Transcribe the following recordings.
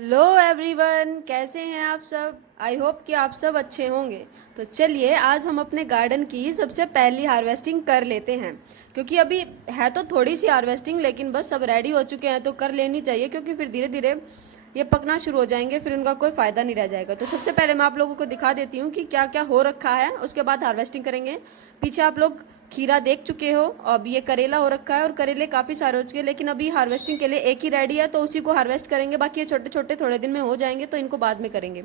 Hello everyone, कैसे हैं आप सब। आई होप कि आप सब अच्छे होंगे। तो चलिए आज हम अपने गार्डन की सबसे पहली हार्वेस्टिंग कर लेते हैं, क्योंकि अभी है तो थोड़ी सी हार्वेस्टिंग, लेकिन बस सब रेडी हो चुके हैं तो कर लेनी चाहिए, क्योंकि फिर धीरे धीरे ये पकना शुरू हो जाएंगे, फिर उनका कोई फ़ायदा नहीं रह जाएगा। तो सबसे पहले मैं आप लोगों को दिखा देती हूँ कि क्या क्या हो रखा है, उसके बाद हार्वेस्टिंग करेंगे। पीछे आप लोग खीरा देख चुके हो, अब ये करेला हो रखा है और करेले काफ़ी सारे हो चुके हैं, लेकिन अभी हार्वेस्टिंग के लिए एक ही रेडी है तो उसी को हार्वेस्ट करेंगे। बाकी ये छोटे छोटे थोड़े दिन में हो जाएंगे तो इनको बाद में करेंगे।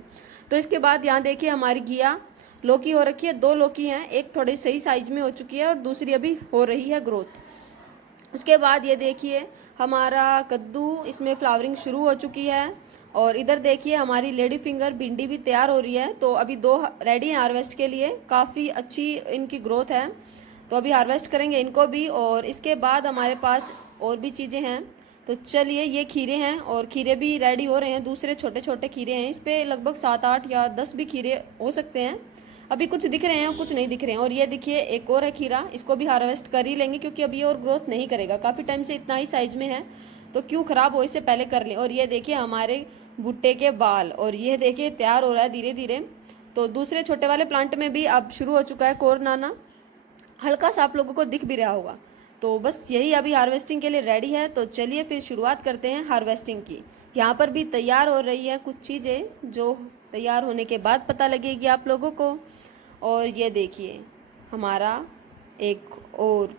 तो इसके बाद यहाँ देखिए हमारी घिया लौकी हो रखी है, 2 लौकी हैं, एक थोड़ी सही साइज में हो चुकी है और दूसरी अभी हो रही है ग्रोथ। उसके बाद ये देखिए हमारा कद्दू, इसमें फ्लावरिंग शुरू हो चुकी है। और इधर देखिए हमारी लेडी फिंगर भिंडी भी तैयार हो रही है। तो अभी 2 रेडी हैं हार्वेस्ट के लिए, काफ़ी अच्छी इनकी ग्रोथ है। तो अभी हार्वेस्ट करेंगे इनको भी। और इसके बाद हमारे पास और भी चीज़ें हैं। तो चलिए ये खीरे हैं और खीरे भी रेडी हो रहे हैं, दूसरे छोटे छोटे खीरे हैं। इस पर लगभग 7 8 या 10 भी खीरे हो सकते हैं। अभी कुछ दिख रहे हैं और कुछ नहीं दिख रहे हैं। और ये देखिए एक और है खीरा, इसको भी हार्वेस्ट कर ही लेंगे, क्योंकि अभी और ग्रोथ नहीं करेगा, काफ़ी टाइम से इतना ही साइज में है, तो क्यों ख़राब हो, इससे पहले कर लें। और ये देखिए हमारे भुट्टे के बाल, और ये देखिए तैयार हो रहा है धीरे धीरे। तो दूसरे छोटे वाले प्लांट में भी अब शुरू हो चुका है कोर्न आना, हल्का सा आप लोगों को दिख भी रहा होगा। तो बस यही अभी हार्वेस्टिंग के लिए रेडी है। तो चलिए फिर शुरुआत करते हैं हार्वेस्टिंग की। यहाँ पर भी तैयार हो रही है कुछ चीज़ें, जो तैयार होने के बाद पता लगेगी आप लोगों को। और ये देखिए हमारा एक और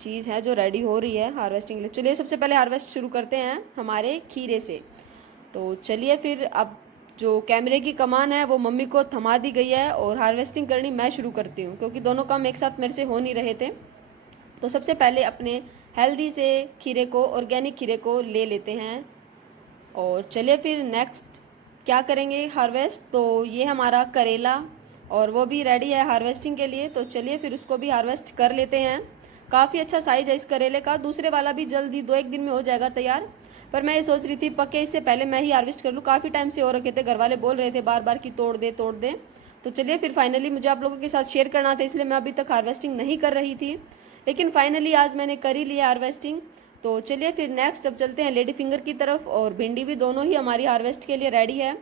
चीज़ है जो रेडी हो रही है हार्वेस्टिंग के लिए। चलिए सबसे पहले हार्वेस्ट शुरू करते हैं हमारे खीरे से। तो चलिए फिर अब जो कैमरे की कमान है वो मम्मी को थमा दी गई है और हार्वेस्टिंग करनी मैं शुरू करती हूँ, क्योंकि दोनों काम एक साथ मेरे से हो नहीं रहे थे। तो सबसे पहले अपने हेल्दी से खीरे को, ऑर्गेनिक खीरे को ले लेते हैं। और चलिए फिर नेक्स्ट क्या करेंगे हार्वेस्ट। तो ये हमारा करेला, और वो भी रेडी है हार्वेस्टिंग के लिए। तो चलिए फिर उसको भी हार्वेस्ट कर लेते हैं। काफ़ी अच्छा साइज़ है इस करेले का, दूसरे वाला भी जल्दी 2 1 दिन में हो जाएगा तैयार। पर मैं ये सोच रही थी पक्के इससे पहले मैं ही हार्वेस्ट कर लूँ, काफ़ी टाइम से हो रखे थे, घर वाले बोल रहे थे बार बार कि तोड़ दे तोड़ दे। तो चलिए फिर फाइनली मुझे आप लोगों के साथ शेयर करना था, इसलिए मैं अभी तक हार्वेस्टिंग नहीं कर रही थी, लेकिन फाइनली आज मैंने कर ही लिया हार्वेस्टिंग। तो चलिए फिर नेक्स्ट अब चलते हैं लेडी फिंगर की तरफ। और भिंडी भी दोनों ही हमारी हार्वेस्ट के लिए रेडी है,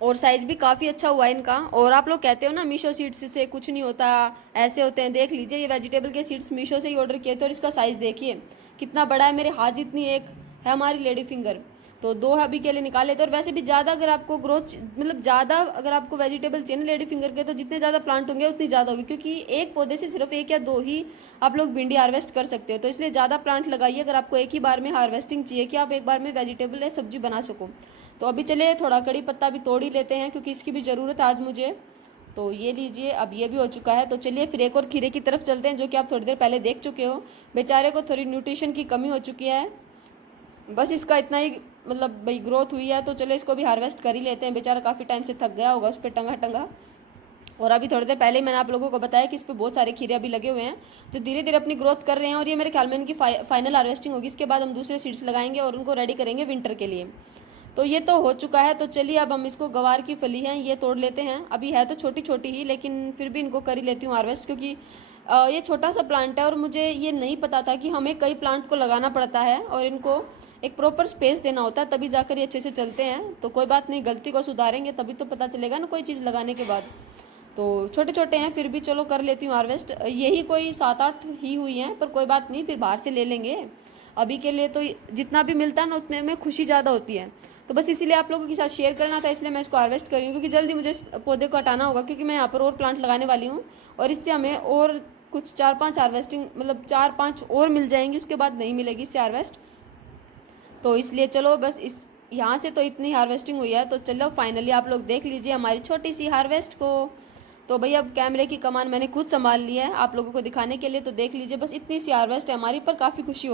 और साइज़ भी काफ़ी अच्छा हुआ है इनका। और आप लोग कहते हो ना मीशो सीड्स से कुछ नहीं होता, ऐसे होते हैं, देख लीजिए ये वेजिटेबल के सीड्स मीशो से ही ऑर्डर किए थे, और इसका साइज़ देखिए कितना बड़ा है, मेरे हाथ जितनी एक है हमारी लेडी फिंगर। तो 2 अभी के लिए निकाल लेते हैं। और वैसे भी ज़्यादा अगर आपको ग्रोथ, मतलब ज़्यादा अगर आपको वेजिटेबल चाहिए ना लेडी फिंगर के, तो जितने ज़्यादा प्लांट होंगे उतनी ज़्यादा होगी, क्योंकि एक पौधे से सिर्फ 1 या 2 ही आप लोग भिंडी हार्वेस्ट कर सकते हो। तो इसलिए ज़्यादा प्लांट लगाइए अगर आपको एक ही बार में हार्वेस्टिंग चाहिए, कि आप एक बार में वेजिटेबल या सब्जी बना सको। तो अभी चले थोड़ा कड़ी पत्ता भी तोड़ ही लेते हैं, क्योंकि इसकी भी ज़रूरत है आज मुझे। तो ये लीजिए, अब ये भी हो चुका है। तो चलिए फिर एक और खीरे की तरफ चलते हैं, जो कि आप थोड़ी देर पहले देख चुके हो। बेचारे को थोड़ी न्यूट्रिशन की कमी हो चुकी है, बस इसका इतना ही मतलब भाई ग्रोथ हुई है। तो चलो इसको भी हार्वेस्ट कर ही लेते हैं, बेचारा काफ़ी टाइम से थक गया होगा उस पर टंगा टंगा। और अभी थोड़ी देर पहले ही मैंने आप लोगों को बताया कि इस पर बहुत सारे खीरे अभी लगे हुए हैं, जो धीरे धीरे अपनी ग्रोथ कर रहे हैं। और ये मेरे ख्याल में इनकी फाइनल हार्वेस्टिंग होगी, इसके बाद हम दूसरे सीड्स लगाएंगे और उनको रेडी करेंगे विंटर के लिए। तो ये तो हो चुका है। तो चलिए अब हम इसको, गवार की फली हैं ये तोड़ लेते हैं। अभी है तो छोटी छोटी ही, लेकिन फिर भी इनको कर ही लेती हूँ हार्वेस्ट, क्योंकि ये छोटा सा प्लांट है और मुझे ये नहीं पता था कि हमें कई प्लांट को लगाना पड़ता है और इनको एक प्रॉपर स्पेस देना होता है, तभी जाकर ये अच्छे से चलते हैं। तो कोई बात नहीं, गलती को सुधारेंगे तभी तो पता चलेगा ना कोई चीज़ लगाने के बाद। तो छोटे छोटे हैं फिर भी चलो कर लेती हूँ हार्वेस्ट। यही कोई 7 8 ही हुई हैं, पर कोई बात नहीं, फिर बाहर से ले लेंगे। अभी के लिए तो जितना भी मिलता है ना उतने में खुशी ज़्यादा होती है। तो बस इसीलिए आप लोगों के साथ शेयर करना था, इसलिए मैं इसको हार्वेस्ट कर रही हूँ, क्योंकि जल्दी मुझे इस पौधे को हटाना होगा, क्योंकि मैं यहाँ पर और प्लांट लगाने वाली हूँ। और इससे हमें और कुछ 4 5 हार्वेस्टिंग, मतलब 4 5 और मिल जाएंगी, उसके बाद नहीं मिलेगी इससे हार्वेस्ट। तो इसलिए चलो बस इस यहाँ से तो इतनी हार्वेस्टिंग हुई है। तो चलो फाइनली आप लोग देख लीजिए हमारी छोटी सी हार्वेस्ट को। तो भैया अब कैमरे की कमान मैंने खुद संभाल ली है आप लोगों को दिखाने के लिए, तो देख लीजिए बस इतनी सी हार्वेस्ट है हमारी, पर काफ़ी खुशी हो